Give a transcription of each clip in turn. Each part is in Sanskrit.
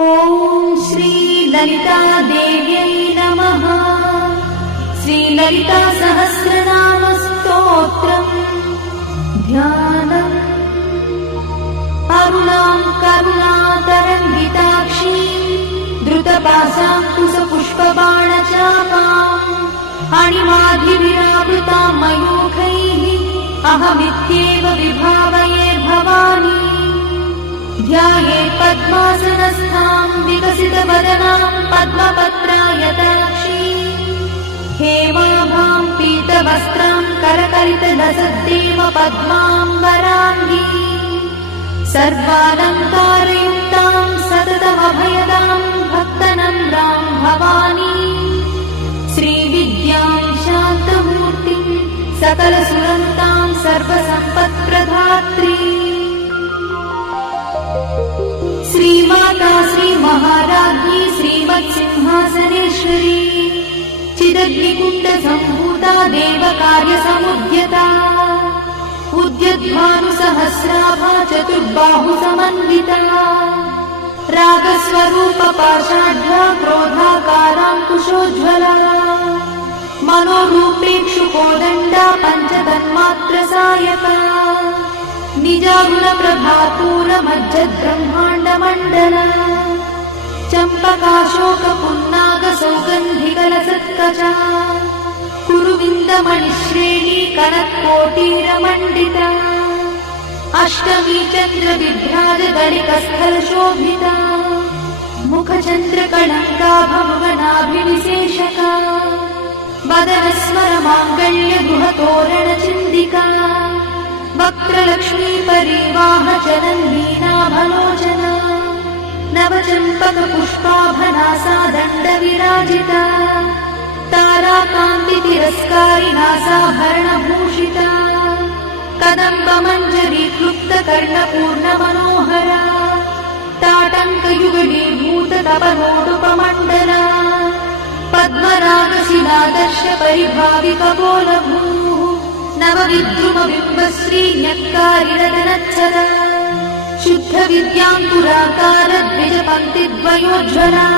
ॐ श्री ललिता देव्यै नमः। श्री ललिता सहस्रनाम स्तोत्रम् ध्यानम्। अरुणां करुणातरङ्गिताक्षी द्रुतपाशाङ्कुशपुष्पबाणचापाम् अणिमाधिविरावृतां मयूखैः अहमित्येव विभावये भवानी। ध्यायेत् पद्मासनस्थां विकसितवदनां पद्मपत्रायताक्षी हेमाभां पीतवस्त्रां करकलितलसद्देव पद्माम्बराङ्गी सर्वालङ्कारयुक्तां सततमभयदां भक्तनम्रां भवानी। श्रीविद्यां शान्तमूर्तिं सकलसुरन्तां सर्वसम्पत्प्रदात्री श्रीमाता श्रीमहाराज्ञी श्रीमत्सिंहासनेश्वरी चिदग्निकुण्डसम्भूता देवकार्यसमुद्यता उद्यद्भानुसहस्राभा चतुर्बाहुसमन्विता रागस्वरूपपाषाढ्या क्रोधाकाराङ्कुशोज्ज्वला मनोरूपेक्षुकोदण्डा पञ्चतन्मात्रसायका निजागुणप्रभापूरमज्जद्ब्रह्माण्डमण्डला चम्पकाशोकपुन्नागसौगन्धिकलसत्कचा कुरुविन्दमणिश्रेणी कनत्कोटीरमण्डिता अष्टमी चन्द्रविभ्राजदलिकस्थलशोभिता मुखचन्द्रकलङ्काभवनाभिविशेषका वदनस्मरमाङ्गल्यगृहतोरणचिन्दिका वक्त्रलक्ष्मीपरिवाहचरन्वीनाभलोचना नवचम्पकपुष्पाभनासा दण्डविराजिता ताराकान्तितिरस्कारिनासाभरणभूषिता कदम्बमञ्जरीक्लुप्तकर्णपूर्णमनोहरा ताटङ्कयुगलीभूततपनोडुपमण्डला पद्मरागशिलादर्शपरिभाविकपोलभूः नवविद्रुमबिम्बश्रीन्यक्कारिरदनच्छदा शुद्धविद्याङ्कुराकारद्विजपङ्क्तिद्वयोज्ज्वला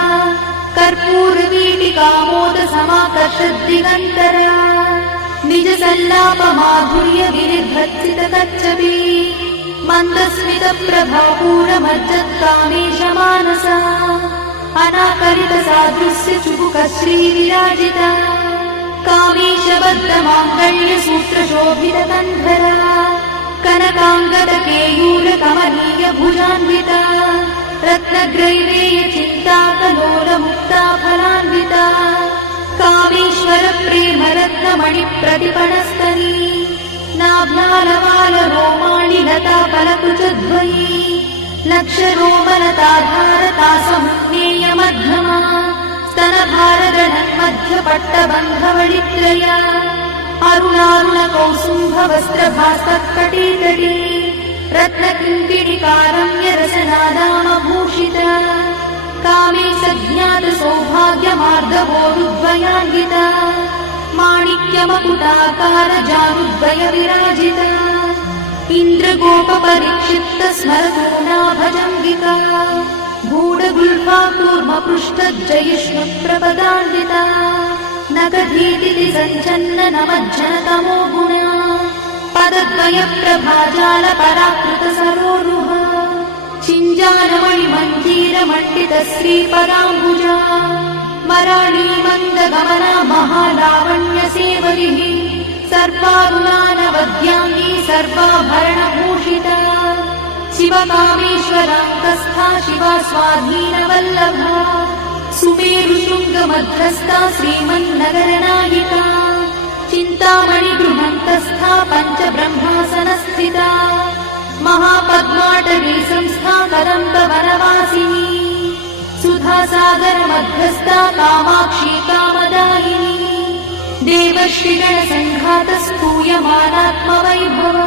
कर्पूरवीटिकामोदसमाकर्षद्दिगन्तरा निजसल्लापमाधुर्यविनिर्भर्सितकच्छपी मन्दस्मितप्रभापूरमज्जत्कामेशमानसा अनाकरितसादृश्यचुबुकश्रीविराजिता कामेशबद्धमाङ्गल्यसूत्रशोभितकन्धरा कनकाङ्गदकेयूरकमनीयभुजान्विता रत्नग्रैवेयचिन्ताकलोलमुक्ताफलान्विता कामेश्वरप्रेमरत्नमणिप्रतिपणस्तनी नाभ्यालवालरोमाणि लताफलकुचध्वयी लक्षरोमलताधारतासमुज्ञेयमध्यमा स्तनभारदणन्मध्यपट्टबन्धवळित्रया अरुणारुणकौसुम्भवस्त्रभास्तत्कटीतटी रत्नकिङ्किणिकारम्यरसनादामभूषिता कामे सज्ञातसौभाग्यमार्दवोरुद्वयान्विता माणिक्यमकुटाकारजानुद्वयविराजिता इन्द्रगोपपरिक्षिप्तस्मरतूनाभजङ्गिका गूढगुल्फा कूर्मपृष्ठज्जयिष्णुप्रपदान्विता नगधीतिथि सञ्चन्ननमज्जनतमो गुणा पदद्वयप्रभाजालपराकृतसरोरुहा चिञ्जानमणिमञ्जीरमण्डितश्रीपदाम्बुजा मराळीमन्दगमना महालावण्यसेवरिः सर्वारुणानवद्याङ्गी सर्वाभरणभूषिता शिवकामेश्वरान्तस्था शिवा स्वाधीनवल्लभा सुमेरुशृङ्गमध्यस्था श्रीमन्नगरनायिका चिन्तामणिगृहन्तस्था पञ्चब्रह्मासनस्थिता महापद्माटवी संस्था कदम्बवनवासिनी सुधासागरमध्यस्था कामाक्षी कामदायिनी देवर्षिगणसङ्घातस्तूयमानात्मवैभवा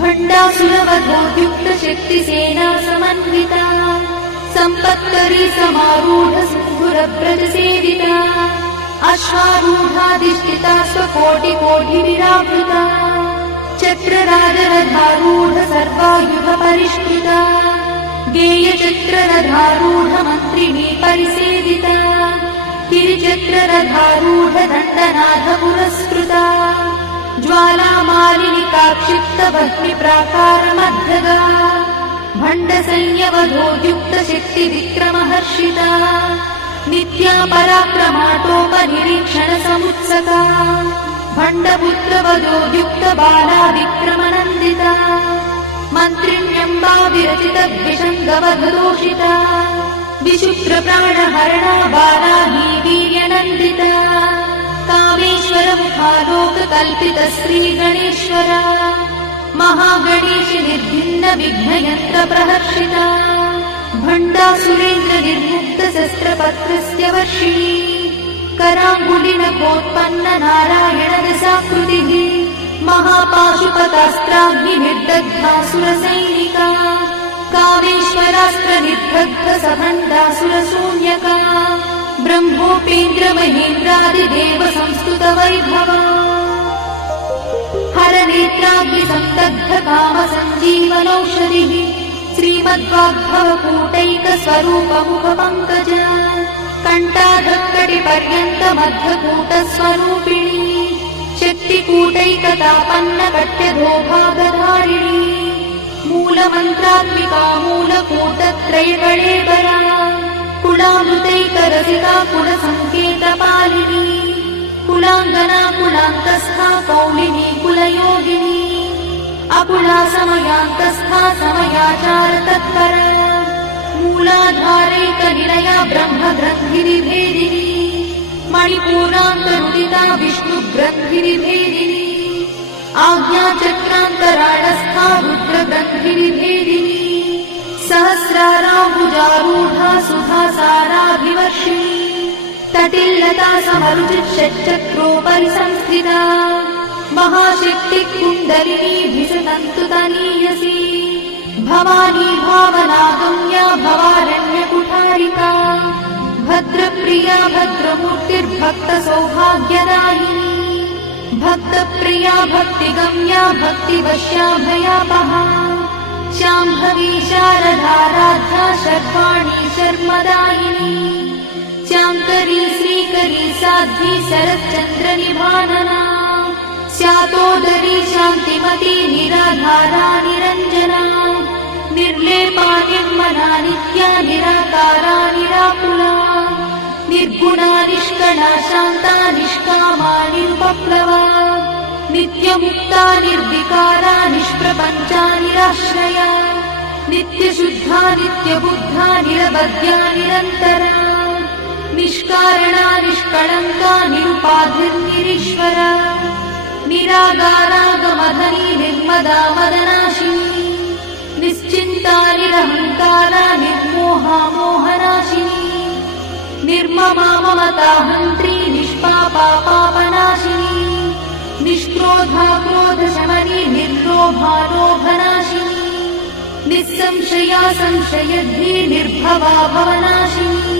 भण्डासुरवधोद्युक्तशक्तिसेना समन्विता सम्पत्करी समारूढसिन्धुरव्रजसेविता अश्वारूढाधिष्ठिता स्वकोटिकोटिविरावृता चक्रराजरथारूढ सर्वायुधपरिष्कृता गेयचक्ररथारूढमन्त्रिणी परिसेविता गिरिचक्ररथारूढदण्डनाथ पुरस्कृता ज्वालामालिनिकाक्षिप्तभग्निप्राकारमध्यगा भण्डसंयवधोद्युक्तशक्तिविक्रमहर्षिता नित्या पराक्रमाटोपनिरीक्षणसमुत्सका भण्डपुत्रवधोद्युक्तबाला विक्रमनन्दिता मन्त्रिण्यम्बा विरचितद्विषङ्गवधदोषिता विशुक्रप्राणहरणा बाला हि वीर्यनन्दिता कामेश्वरमुखालोककल्पितश्रीगणेश्वरा महागणेश निर्भिन्न विघ्नयन्त्रप्रहर्षिता भण्डासुरेन्द्रनिर्मुक्तशस्त्रपत्रस्य वर्षिणी कराङ्गुलिनखोत्पन्न नारायणदशाकृतिः महापाशुपतास्त्राग्निर्दग्धासुरसैनिका कामेश्वरास्त्रनिर्दग्धसभण्डासुरशून्यका ब्रह्मोपेन्द्रमहेन्द्रादिदेव संस्तुतवैभवा हरनेत्राग्निसन्दग्धकामसञ्जीवनौषधिः श्रीमद्वाग्भवकूटैकस्वरूपमुखपङ्कज कण्ठाधक्कटिपर्यन्तमध्यकूटस्वरूपिणी शक्तिकूटैकतापन्नकट्यधोभागधारिणी मूलमन्त्रात्मिका मूलकूटत्रयकळेबरा कुलामृतैकरसिका कुलसङ्केतपालिनी कुलाङ्गना कुलान्तस्था कौलिनी कुलयोगिनी अकुला समयान्तस्था समयाचारतत्परा मूलाधारैकनिलया ब्रह्मग्रन्थिनिभेदिनी मणिपूरान्तरुदिता विष्णुग्रन्थिनिभेदिनी आज्ञाचक्रान्तराळस्था रुद्रग्रन्थिनिभेदिनी सहस्राराम्बुजारूढा सुधासाराभिवर्षिणी तटिल्लता समरुचिषच्चक्रोपरि संस्थिता महाशक्तिकुण्डलिनी भिषतन्तुतनीयसी भवानी भावनागम्या भवारण्यकुठारिका भद्रप्रिया भद्रमूर्तिर्भक्तसौभाग्यदायिनी भक्तप्रिया भक्तिगम्या भक्तिवश्या भयापहा शाम्भवी शारदाराध्या शर्वाणी शर्मदायिनी चाङ्करी श्रीकरी साध्वी शरच्चन्द्रनिभानना स्यातोदरी शान्तिमती निराधारा निरञ्जना निर्लेपा निर्मला नित्या निराकारा निराकुला निर्गुणा निष्कणा शान्ता निष्कामा निरुपप्लवा नित्यमुक्ता निर्विकारा निष्प्रपञ्चा निराश्रया नित्यशुद्धा नित्यबुद्धा निरवध्या निरन्तरा निष्कारणा निष्कळङ्का निरुपाधिर्निरीश्वरा निरागारागमधनी निर्मदा मदनाशिनी निश्चिन्ता निरहङ्कारा निर्मोहा मोहनाशिनी निर्ममा ममता हन्त्री निष्पापा पापनाशिनी निष्क्रोधा क्रोधशमनी निर्लोभा लोभनाशिनी निस्संशया संशयद्धि निर्भवा भवनाशिनी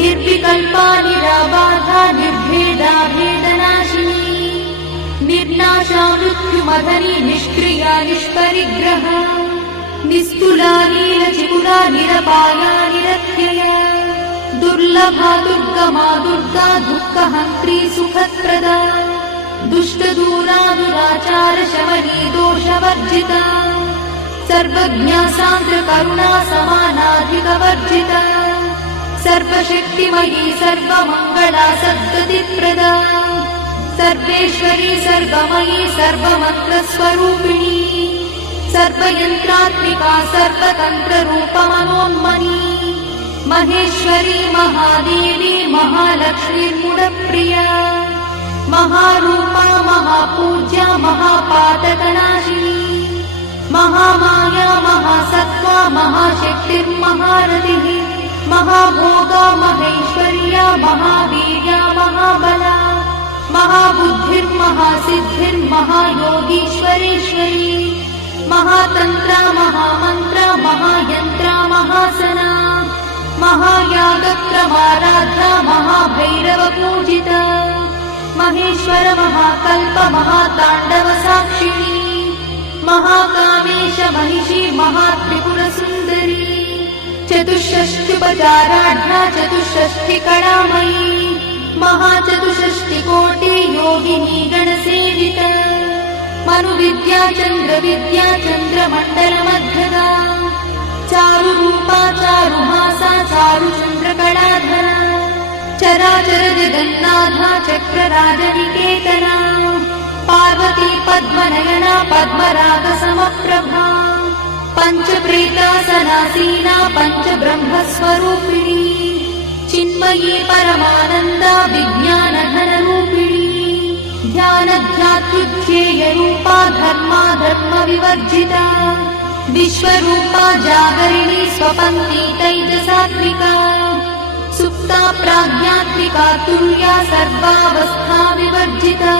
निर्विकल्पा निराबाधा निर्भेदा भेदनाशिनी निर्नाशा मृत्युमधनी निष्क्रिया निष्परिग्रहा निस्तुला नीलचिकुरा निरपाया निरत्यया दुर्लभा दुर्गमा दुर्गा दुःखहन्त्री सुखप्रदा दुष्टदूरा दुराचार शमनी दोषवर्जिता सर्वज्ञा सान्द्रकरुणा समानाधिकवर्जिता सर्वशक्तिमयी सर्वमङ्गला सद्गतिप्रदा सर्वेश्वरी सर्वमयी सर्वमन्त्रस्वरूपिणी सर्वयन्त्रात्मिका सर्वतन्त्ररूपमनोन्मनी महेश्वरी महादेवी महालक्ष्मीर्मुडप्रिया महारूपा महापूज्या महापातकनाशिनी महामाया महासत्त्वा महाशक्तिर्महारतिः महाभोगा महेश्वर्या महावीर्या महाबला महाबुद्धिर्महासिद्धिर्महायोगीश्वरेश्वरी महातन्त्रा महामन्त्रा महायन्त्रा महासना महायागप्रमाराध्या महाभैरवपूजिता महेश्वर महाकल्प महाताण्डव साक्षिणी महाकामेश महिषी महात्रिपुरसुन्दरी चतुष्षष्ट्युपचाराढ्या चतुष्षष्टिकलामयी महाचतुष्षष्टिकोटि योगिनी गणसेविता मनुविद्या चन्द्रविद्या चन्द्रमण्डलमध्यगा चारुरूपा चारुहासा चारुचन्द्रकलाधरा चराचर जगन्नाथा चक्रराजनिकेतना पार्वती पद्मनयना पद्मरागसमप्रभा पञ्चप्रेतासनासीना पञ्चब्रह्मस्वरूपिणी चिन्मयी परमानन्दा विज्ञानघनरूपिणी ध्यानध्यात्युज्ञेयरूपा धर्मा धर्मविवर्जिता विश्वरूपा जागरिणी स्वपन्ती तैजसात्विका सुप्ता प्राज्ञात्मिका तुल्या सर्वावस्था विवर्जिता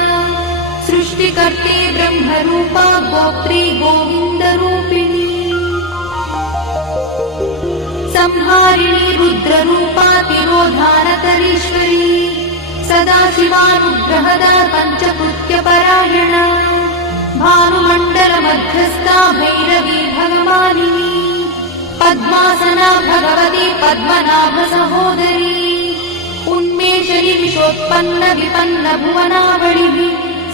सृष्टिकर्त्री ब्रह्मरूपा गोत्री गोविन्दरूपिणी संहारिणी रुद्ररूपा तिरोधानकरीश्वरी सदाशिवानुग्रहदा पञ्चकृत्यपरायणा भानुमण्डलमध्यस्था भैरवी भगवानिनी पद्मासना भगवती पद्मनाभसहोदरी उन्मेषणी विशोत्पन्न विपन्न भुवनावलिः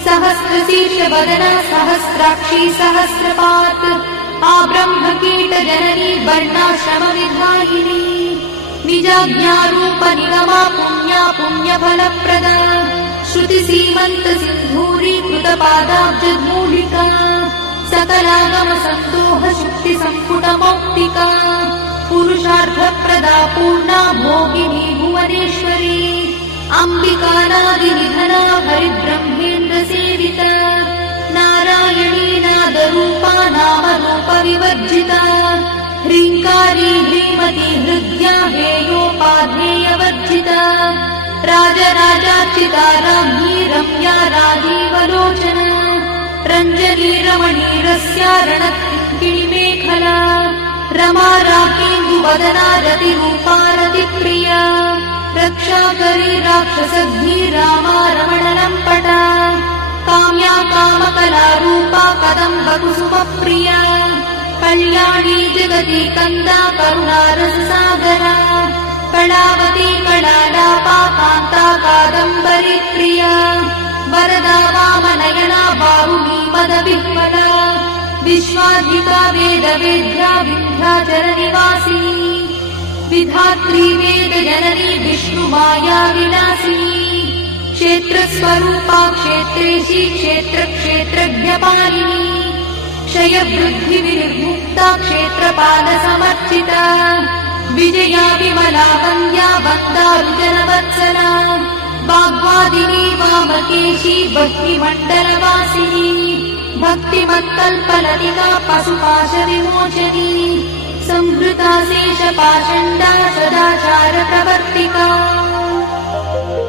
सहस्रशीर्षवदना सहस्राक्षी सहस्रपात् आब्रह्मकीटजननी वर्णाश्रमविधायिनी निजाज्ञारूप निगमा पुण्या पुण्यफलप्रदा श्रुतिसीमन्तसिन्धूरीकृतपादाब्जधूलिका सकलागमसन्दोह शुक्तिसम्पुटमौक्तिका पुरुषार्थप्रदा पूर्णा भोगिनी भुवनेश्वरी अम्बिकानादिनिधना हरिब्रह्मेन्द्रसेविता नारायणी नादरूपा नामरूपविवर्जिता ह्रीङ्कारी ह्रीमती हृद्या हेयोपाधेयवर्जिता राजराजार्चिता राज्ञी रम्या राजीवलोचना रञ्जनी रमणीरस्या रणकिङ्किणीमेखला रमा राकेन्दुवदना रतिरूपा रतिप्रिया रक्षाकरी राक्षसघ्नी रामा रमणलम्पटा काम्या कामकलारूपा कदम्बकुसुमप्रिया कल्याणी जगती कन्दा करुणारससागरा कलावती कलालापा कान्ता कादम्बरी प्रिया वरदा वामनयना बाहुली मदविह्वला विश्वाधिका वेदवेद्या विन्ध्याचलनिवासिनी विधात्री वेदजननी विष्णुमाया विलासिनी क्षेत्रस्वरूपा क्षेत्रेशी क्षेत्रक्षेत्रज्ञपालिनी क्षयवृद्धिविनिर्मुक्ता क्षेत्रपालसमर्चिता विजया विमला वन्द्या वन्दारुजनवत्सला वाग्वादिनी वामकेशी भक्तिमण्डलवासिनी भक्तिमत्कल्पलतिका पशुपाशविमोचनी संहृता शेषपाषण्डा सदाचारप्रवर्तिका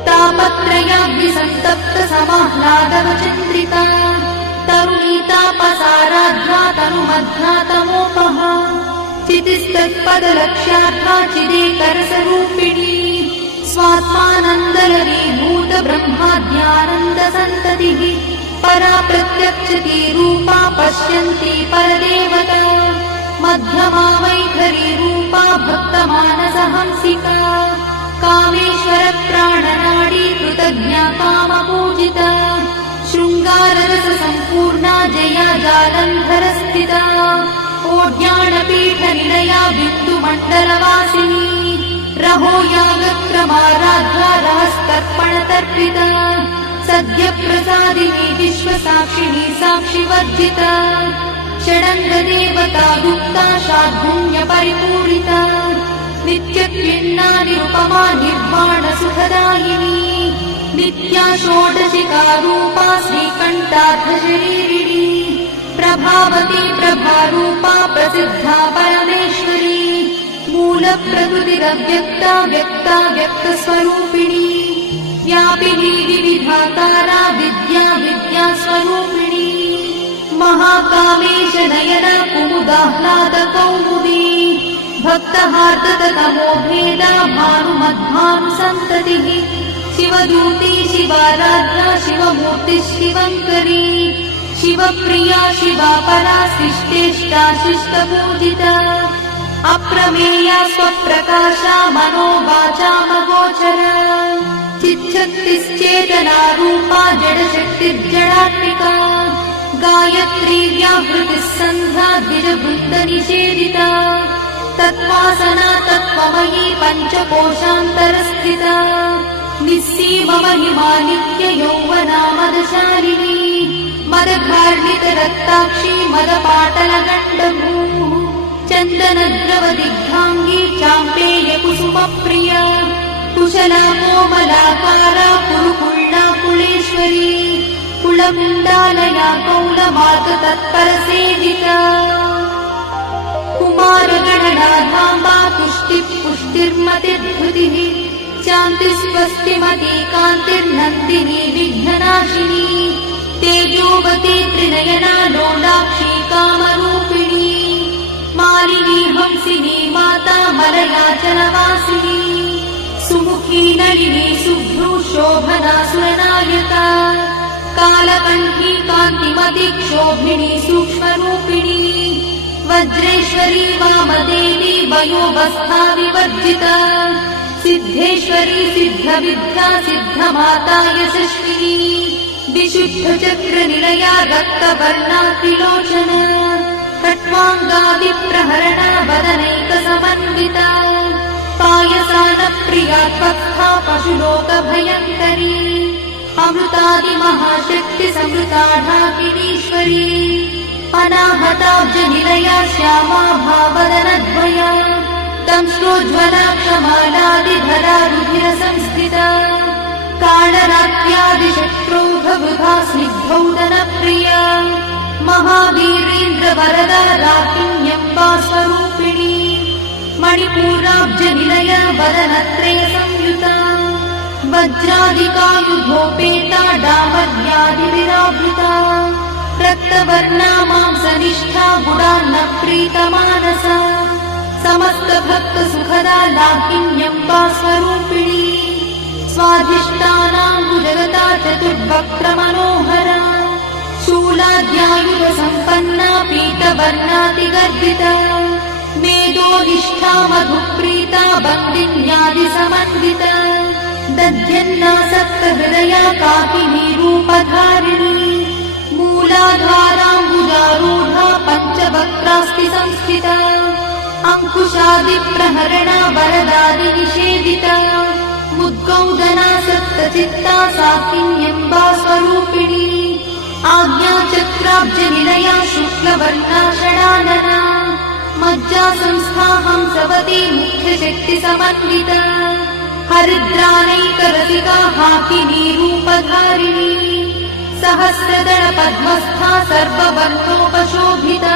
तापत्रयाग्निसन्तप्त समाह्लादवचन्द्रिका तरुणीतापसाराध्या तनुमध्या तमोपहा चितिस्तत्पदलक्ष्यार्था चिदेकरसरूपिणी स्वात्मानन्दलरीभूत ब्रह्माद्यानन्दसन्ततिः परा प्रत्यक्षती रूपा पश्यन्ती परदेवता मध्यमा वैखरी रूपा भक्तमानसहंसिका कामेश्वर प्राणनाडी कृतज्ञा कामपूजिता शृङ्गाररससम्पूर्णा जया जालन्धरस्थिता ओड्याणपीठनिलया बिन्दुमण्डलवासिनी रहो यागक्रमाराध्या रहस्तर्पणतर्पिता सद्यप्रसादिनी विश्वसाक्षिणी साक्षिवर्जिता षडङ्गदेवता गुप्ता शाद्गुण्यपरिपूरिता नित्यक्लिन्ना निरुपमा निर्वाणसुखदायिनी नित्या षोडशिका रूपा श्रीकण्ठार्थशरीरिणी प्रभावती प्रभारूपा प्रसिद्धा परमेश्वरी मूलप्रकृतिरव्यक्ता व्यक्ता व्यक्तस्वरूपिणी व्यापिनी विविधाकारा विद्या विद्यास्वरूपिणी महाकामेश नयना कुमुदाह्लादकौमुदी भक्तहार्दतमो भेदा भानुमद्भानुसन्ततिः शिवदूती शिवाराध्या शिवमूर्तिः शिवङ्करी शिवप्रिया शिवा परा शिष्टेष्टा शिष्टपूजिता अप्रमेया स्वप्रकाशा मनोवाचामगोचरा चिच्छक्तिश्चेतना रूपा जडशक्तिर्जडात्मिका गायत्री व्याहृतिः सन्ध्या द्विजवृन्दनिषेविता तत्त्वासना तत्त्वमयी पञ्चकोशान्तरस्थिता निस्सीममहिमा नित्ययौवना मदशालिनी मदघार्णितरक्ताक्षी मदपाटलगण्डभूः चन्दनद्रवदिग्धाङ्गी चाम्पेयकुसुमप्रिया कुशला कोमलाकारा कुरुकुल्ला कुलेश्वरी कुलकुण्डालया कौलमार्गतत्परसेविता कुमारगणनाधाम्बा तुष्टिः पुष्टिर्मतिर्धृतिः शान्तिस्वस्तिमती कान्तिर्नन्दिनी विघ्ननाशिनी तेजोवती त्रिनयना लोलाक्षी कामरूपिणी मालिनी हंसिनी माता मलयाचलवासिनी सुमुखी नलिनी शुभ्रू शोभना सुरनायका कालकण्ठी कान्तिमती क्षोभिणी सूक्ष्मरूपिणी वज्रेश्वरी वामदेवी वयोवस्था विवर्जिता सिद्धेश्वरी सिद्धविद्या सिद्धमाता यशस्विनी विशुद्धचक्रनिलया रक्तवर्णा त्रिलोचना खट्वाङ्गादिप्रहरणा वदनैकसमन्विता पायसानप्रिया त्वक्था पशुलोकभयङ्करी अमृतादिमहाशक्तिसमृता ढाकिनीश्वरी अनाहताब्जनिलया श्यामा भावदनद्वया दंश्रोज्ज्वला क्षमालादिधरा रुधिरसंस्थिता कालरात्र्यादिशत्रोघवृथा स्निग्धौदनप्रिया महावीरेन्द्रवरदा राकिन्यम्बा स्वरूपिणी मणिपूराब्जनिलया वदनत्रयसंयुता वज्रादिकायुधोपेता डामर्यादिविरावृता रक्तवर्णा मांसनिष्ठा गुडान्नप्रीतमानसा समस्तभक्तसुखदा लाकिन्यम्बा स्वरूपिणी स्वाधिष्ठानाम्बुजगता चतुर्वक्त्रमनोहरा शूलाद्यायुधसम्पन्ना पीतवर्णातिगर्भिता मेदोनिष्ठा मधुप्रीता बन्दिन्यादिसमन्विता दध्यन्नासक्तहृदया काकिनी रूपधारिणी मूलाधाराम्बुजारूढा पञ्चवक्त्रास्ति संस्थिता अङ्कुशादिप्रहरणा वरदादिनिषेविता मुद्गौदना सप्तचित्ता साकिन्यम्बा स्वरूपिणी आज्ञाचक्राब्जनिलया शुक्लवर्णा षडानना मज्जा संस्था हंसवती मुख्यशक्तिसमन्विता हरिद्रानैकरसिका हाकिनी रूपधारिणी सहस्रदलपद्मस्था सर्ववर्णोपशोभिता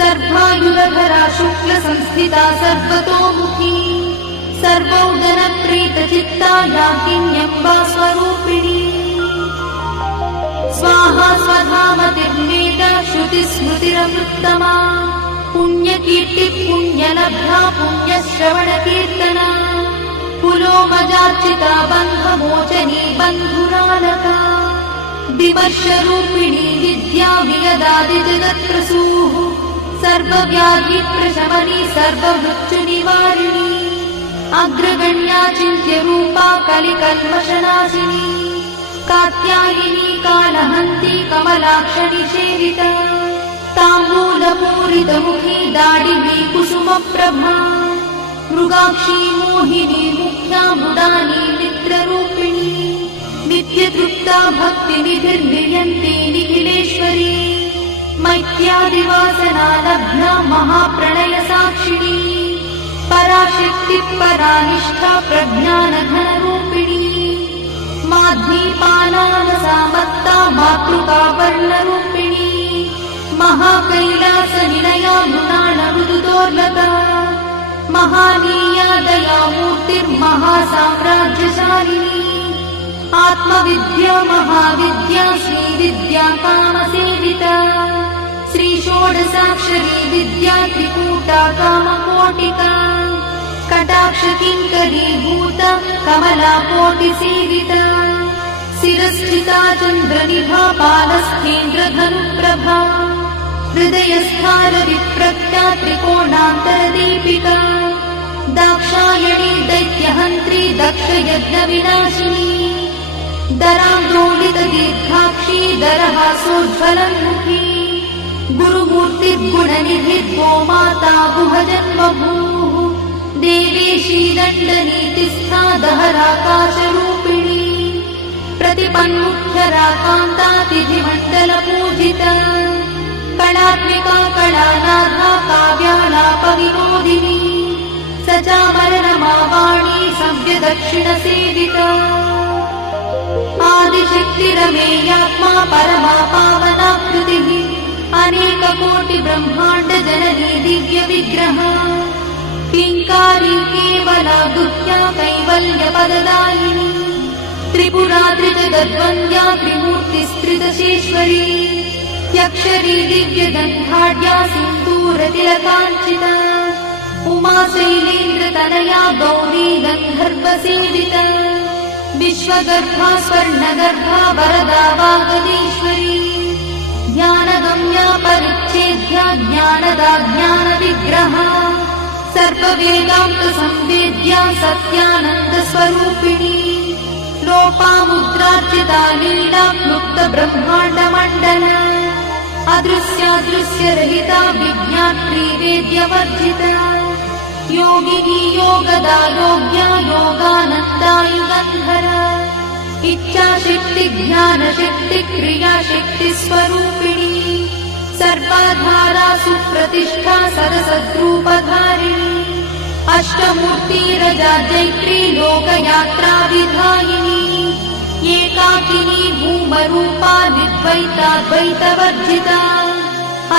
सर्वायुधरा शुक्लसंस्थिता सर्वतोमुखी सर्वौदनप्रीतचित्ता याकिन्यम्बा स्वरूपिणी स्वाहा स्वधामतिर्मेधा श्रुतिस्मृतिरमृत्तमा पुण्यकीर्तिः पुण्यलब्धा पुण्यश्रवणकीर्तना पुलोमजार्चिता बन्धमोचनी बन्धुरालका विमर्शरूपिणी विद्या वियदादिजगत्प्रसूः सर्वव्याधिप्रशमनी सर्वमृत्युनिवारिणी अग्रगण्या चिन्त्यरूपा कलिकल्मषनाशिनी कात्यायिनी कालहन्ती कमलाक्षनिषेविता ताम्बूलपूरितमुखी दाडिनी कुसुमप्रभा मृगाक्षी मोहिनी मुख्या मृडानी मित्ररूपिणी नित्यतृप्ता भक्तिनिधिर्नियन्ती निखिलेश्वरी मैत्यादिवासना लब्धा महाप्रणयसाक्षिणी पराशक्तिः परानिष्ठा प्रज्ञानघनरूपिणी माध्वीपानानसामत्ता मातृका वर्णरूपिणी महाकैलासनिलया मृणालमृदुदोर्लका महानीया दयामूर्तिर्महासाम्राज्यशालिनी आत्मविद्या महाविद्या श्रीविद्या कामसेविता श्रीषोडशाक्षरी विद्या त्रिकूटा कामकोटिका कटाक्षकिङ्करीभूता कमलाकोटिसेविता शिरस्थिता चन्द्रनिभा पालस्थेन्द्रधनुर्धरा हृदयस्थानविप्रख्या त्रिकोणान्तरदीपिका दाक्षायणी दैत्यहन्त्री दक्षयज्ञविनाशिनी दरान्दोलितदीर्घाक्षी दरहासोज्ज्वलन्मुखी गुरुमूर्तिर्गुणनिधिः गोमाता गुहजन्मभूः देवेशी दण्डनीतिस्था दहराकाशरूपिणी प्रतिपन्मुख्यराकान्तातिथिमण्डलपूजिता कलात्मिका कलानाथा काव्यालापविनोदिनी सचामरणमावाणी सव्यदक्षिणसेविता आदिशक्तिरमेयात्मा परमा पावनाकृतिः अनेककोटिब्रह्माण्डजननी दिव्यविग्रहा क्लीङ्कारी केवला गुह्या कैवल्यपददायिनी त्रिपुरा त्रिजगद्वन्द्या त्रिमूर्तिस्त्रिदशेश्वरी यक्षरी दिव्यगन्धाढ्या सिन्दूरतिलकाञ्चिता उमा शैलेन्द्रतनया गौरी गन्धर्वसेविता विश्वगर्भा स्वर्णगर्भा वरदा वागदीश्वरी ध्यानगम्या परिच्छेद्या ज्ञानदा ज्ञानविग्रहा सर्ववेदान्तसंवेद्या सत्यानन्दस्वरूपिणी लोपामुद्रार्चिता लीला क्लुप्तब्रह्माण्डमण्डला अदृश्यादृश्यरहिता विज्ञात्री वेद्यवर्जिता योगिनी योगदा योग्या योगानन्दा युगन्धरा इच्छाशक्ति ज्ञानशक्ति क्रियाशक्ति स्वरूपिणी सर्वाधारा सुप्रतिष्ठा सरसद्रूपधारिणी अष्टमूर्तिरजा जैत्री लोकयात्रा विधायिनी एकाकिनी भूमरूपा निर्द्वैताद्वैतवर्जिता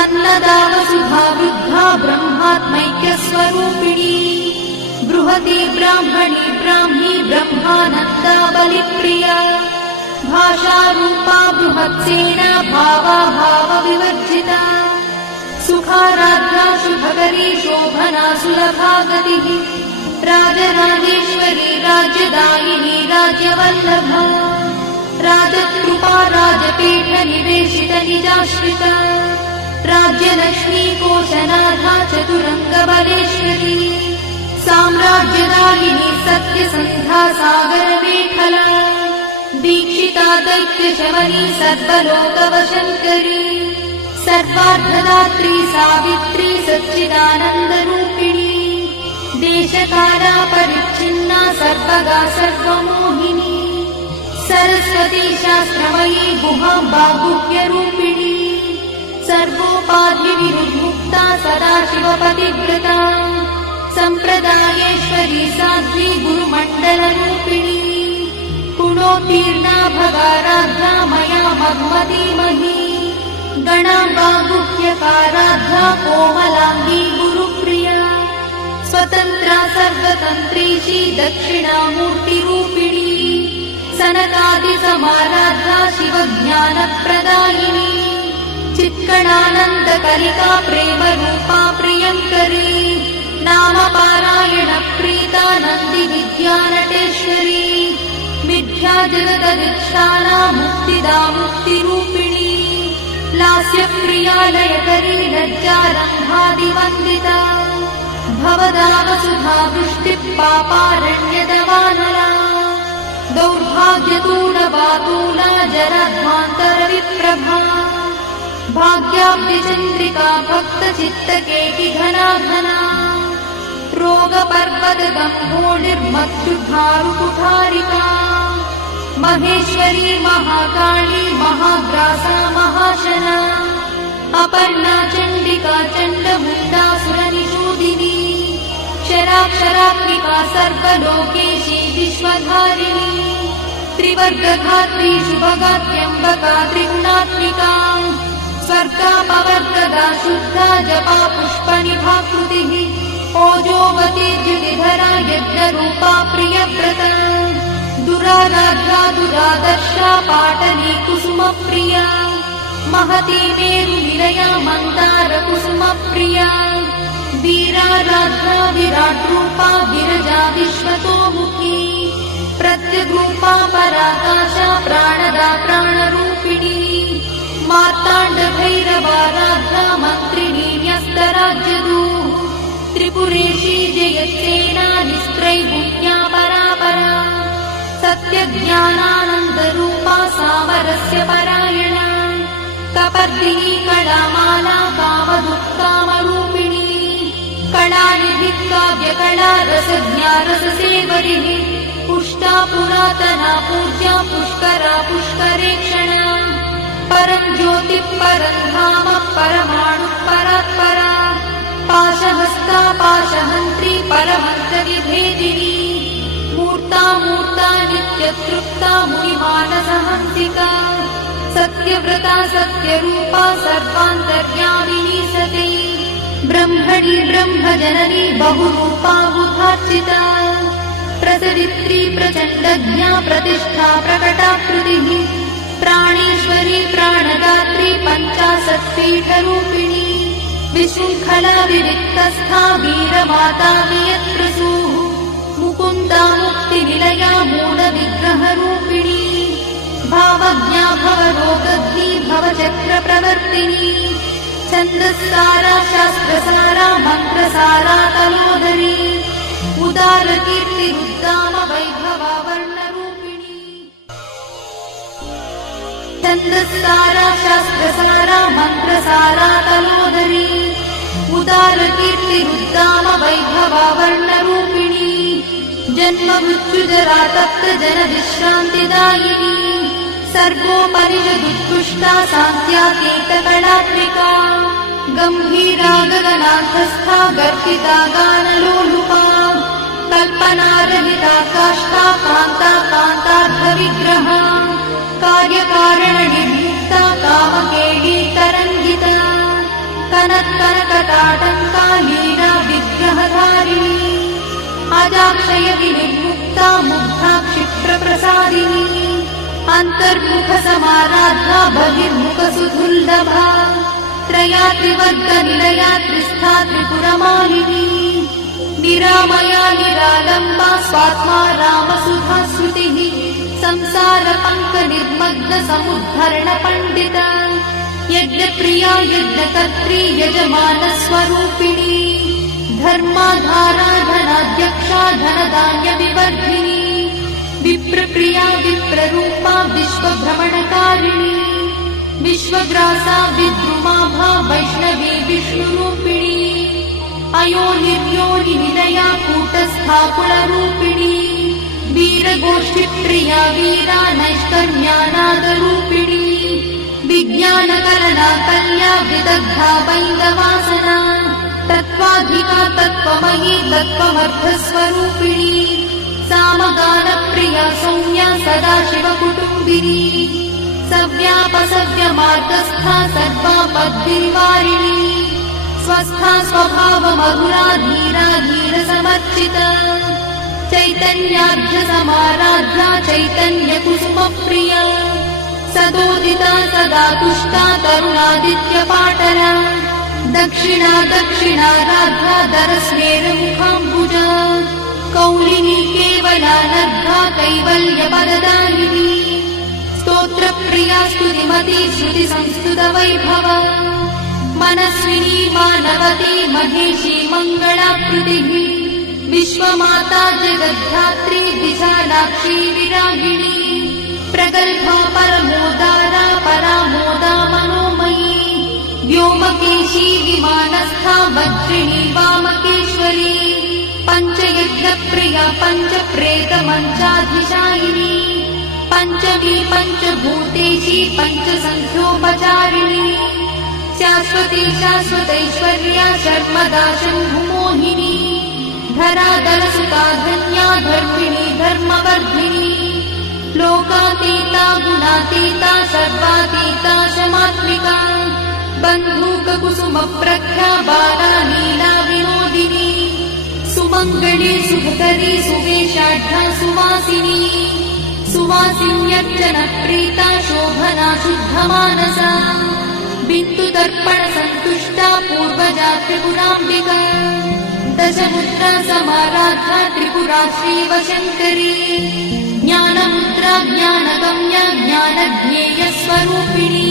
अन्नदा वसुधा वृद्धा ब्रह्मात्मैक्यस्वरूपिणी बृहती ब्राह्मणी ब्राह्मी ब्रह्मानन्दा बलिप्रिया भाषारूपा बृहत्सेना भावा भावविवर्जिता सुखाराध्या शुभकरी शोभना सुलभा गतिः राजराजेश्वरी राज्यदायिनी राज्यवल्लभा राजकृपा राजपीठ निवेशित निजाश्रिता राज्यलक्ष्मी कोशनाथा चतुरङ्गबलेश्वरी साम्राज्यदायिनी सत्यसन्धा सागरमेखला दीक्षिता दैत्यशमनी सर्वलोकवशङ्करी सर्वार्थदात्री सावित्री सच्चिदानन्दरूपिणी देशकाला परिच्छिन्ना सर्वगा सर्वमोहिनी सरस्वती शास्त्रमयी गुहाम्बा गुह्यरूपिणी सर्वोपाधिविरुद्मुक्ता सदाशिवपतिव्रता सम्प्रदायेश्वरी साध्वी गुरुमण्डलरूपिणी गुणोत्तीर्णा भगाराध्या मया मग्मतीमही गणाम्बा गुह्यकाराध्या कोमलाङ्गी गुरुप्रिया स्वतन्त्रा सर्वतन्त्रीशी दक्षिणामूर्तिरूपिणी सनकादिसमाराध्या शिवज्ञानप्रदायिनी चित्कणानन्दकलिका प्रेमरूपा प्रियङ्करी नामपारायणप्रीता नन्दिविद्यानटेश्वरी मिथ्या जगदधिष्ठाना मुक्तिदा मुक्तिरूपिणी लास्यप्रिया लयकरी लज्जारम्भादिवन्दिता भवदा वसुधा वृष्टिः पापारण्यदवानला दौर्भाग्यतूलवातूला जरध्वान्तरविप्रभा भाग्याब्धिचन्द्रिका भक्तचित्तकेकिघना घना रोगपर्वतगम्भोर्निर्मत्युद्धारुकुठारिका महेश्वरी महाकाली महाग्रासा महाशना अपर्णा चण्डिका चण्डमुण्डासुरनिषूदिनी क्षराक्षरात्मिका सर्वलोकेशी विश्वधारिणी त्रिवर्गधात्री शुभगात्यम्बका त्रिगुणात्मिका स्वर्गापवर्गदा शुद्धा जपा पुष्पनिभाकृतिः ओजोवती द्युतिधरा यज्ञरूपा प्रियव्रता दुराराध्या दुरादर्शा पाटली कुसुमप्रिया महती मेरुनिलया मन्दारकुसुमप्रिया वीराराध्या विराट्रूपा विरजा विश्वतोमुखी प्रत्यग्रूपा पराकाशा प्राणदा प्राणरूपिणी मार्ताण्डभैरवाराध्या मन्त्रिणी न्यस्तराज्यदूः त्रिपुरेशी जयत्सेना निस्त्रैगुण्या परापरा सत्यज्ञानानन्दरूपा सामरस्य परायणा कपर्दिनी कलामाला कामदुःखामरूपिणी कलानिधिः काव्यकला रसज्ञा रससेवरिः पुष्टा पुरातना पूज्या पुष्करा पुष्करेक्षणा परं ज्योतिः परं धाम परमाणुः परात्परा पाशहस्ता पाशहन्त्री परमन्त्रविभेदिनी मूर्ता मूर्ता नित्यतृप्ता मुनिमानसहंसिका सत्यव्रता सत्यरूपा सर्वान्तर्यामिनी सती ब्रह्मणि ब्रह्मजननी बहुरूपा बुधार्चिता प्रसरित्री प्रचण्डज्ञा प्रतिष्ठा प्रकटाकृतिः प्राणेश्वरी प्राणदात्री पञ्चाशत्पीठरूपिणी विशृङ्खला विविक्तस्था वीरमाता वियत्रसूः मुकुन्दा मुक्तिनिलया मूलविग्रहरूपिणी भावज्ञा भवरोगग्नी भवचक्रप्रवर्तिनी छन्दस्सारा शास्त्रसारा मन्त्रसारा तलोदरी उदारकीर्तिरुद्दाम वैभवा वर्णरूपिणी छन्दस्सारा शास्त्रसारा मन्त्रसारा तलोदरी उदारकीर्तिरुद्दाम वैभवा वर्णरूपिणी जन्ममृत्युजरा तप्तजनविश्रान्तिदायिनी सर्वोपनिषदुत्कृष्टा सान्त्यातीतकलात्मिका गम्भीरा गगनाथस्था गर्भिता गानलोलुपा कल्पनारहिता काष्ठा कान्ता कान्तार्थविग्रहा कार्यकारणनिर्मुक्ता कामकेली तरङ्गिता कनत्कनकटाटङ्का लीला विग्रहधारिणी अजाक्षय विनिर्मुक्ता मुग्धा क्षिप्रप्रसादिनी अन्तर्मुखसमाराध्या बहिर्मुखसुदुर्लभा त्रया त्रिवर्गनिलया त्रिस्था त्रिपुरमालिनी निरामया निरालम्बा स्वात्मा रामसुधाश्रुतिः संसारपङ्कनिर्मग्नसमुद्धरणपण्डिता यज्ञप्रिया यज्ञकर्त्री यजमानस्वरूपिणी धर्माधारा धनाध्यक्षा धनधान्यविवर्धिनी विप्रप्रिया विप्ररूपा विश्वभ्रमणकारिणी विश्वग्रासा विद्रुमाभा वैष्णवी विष्णुरूपिणी अयोनिर्योनिनिलया कूटस्था कुलरूपिणी वीरगोष्ठिप्रिया वीरा नैष्कर्म्यानादरूपिणी विज्ञानकरणा कल्या विदग्धा वैन्दवासना तत्त्वाधिका तत्त्वमयी तत्त्वमर्थस्वरूपिणी सामगानप्रिया सौम्या सदाशिवकुटुम्बिनी सव्यापसव्यमार्गस्था सर्वापद्भिर्वारिणी स्वस्था स्वभावमधुरा धीरा धीरसमर्चिता चैतन्याढ्यसमाराध्या चैतन्यकुसुमप्रिया सदोदिता सदा तुष्टा तरुणादित्यपाटला दक्षिणा दक्षिणाराध्या दरस्मेरमुखाम्बुजा कौलिनी केवलानर्घा कैवल्यपददायिनी स्तोत्रप्रिया स्तुतिमती श्रुतिसंस्तुतवैभवा मनस्विनी मानवती महेशी मङ्गलाकृतिः विश्वमाता जगद्धात्री विशालाक्षी विरागिणी प्रगल्भा परमोदारा परामोदा मनोमयी व्योमकेशी विमानस्था वज्रिणी वामकेश्वरी पञ्चयज्ञप्रिया पञ्चप्रेतमञ्चाधिशायिनी पञ्चमी पञ्चभूतेशी पञ्चसङ्ख्योपचारिणी शाश्वती शाश्वतैश्वर्या शर्मदा शम्भुमोहिनी धराधरसुता धन्या धर्मिणी धर्मवर्धिनी लोकातीता गुणातीता सर्वातीता शमात्मिका बन्धूककुसुमप्रख्या बाला लीला विनोदिनी सुमङ्गली सुभकरी सुवेशाढ्या सुवासिनी सुवासिन्यर्चनप्रीता शोभना शुद्धमानसा बिन्दुदर्पणसन्तुष्टा पूर्वजा त्रिपुराम्बिका दशमुद्रा समाराध्या त्रिपुरा श्रीवशङ्करी ज्ञानमुद्रा ज्ञानगम्या ज्ञानज्ञेयस्वरूपिणी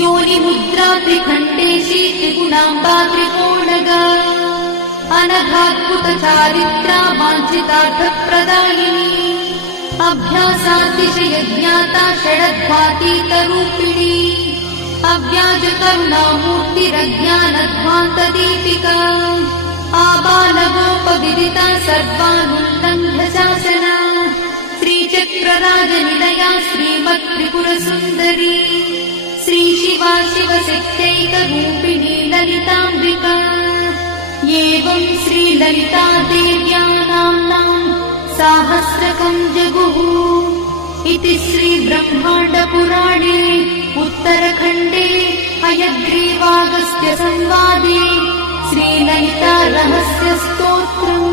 योनिमुद्रा त्रिखण्डेशी त्रिगुणाम्बा त्रिकोणगा अनघाद्भुतचारित्रा वाञ्छितार्थप्रदायिनी अभ्यासातिशयज्ञाता षडध्वातीतरूपिणी अव्याजकरुणामूर्तिरज्ञानध्वान्तदीपिका आबालगोपविदिता सर्वानुल्लङ्घ्य शासना श्रीचक्रराजनिलया श्रीमत्त्रिपुरसुन्दरी श्रीशिवा शिवशक्त्यैकरूपिणी ललिताम्बिका एवं श्रीललितादेव्या नाम्नाम् साहस्रकं जगुः इति श्रीब्रह्माण्डपुराणे उत्तरखण्डे हयग्रीवागस्त्यसंवादे श्रीललिता रहस्यस्तोत्रम्।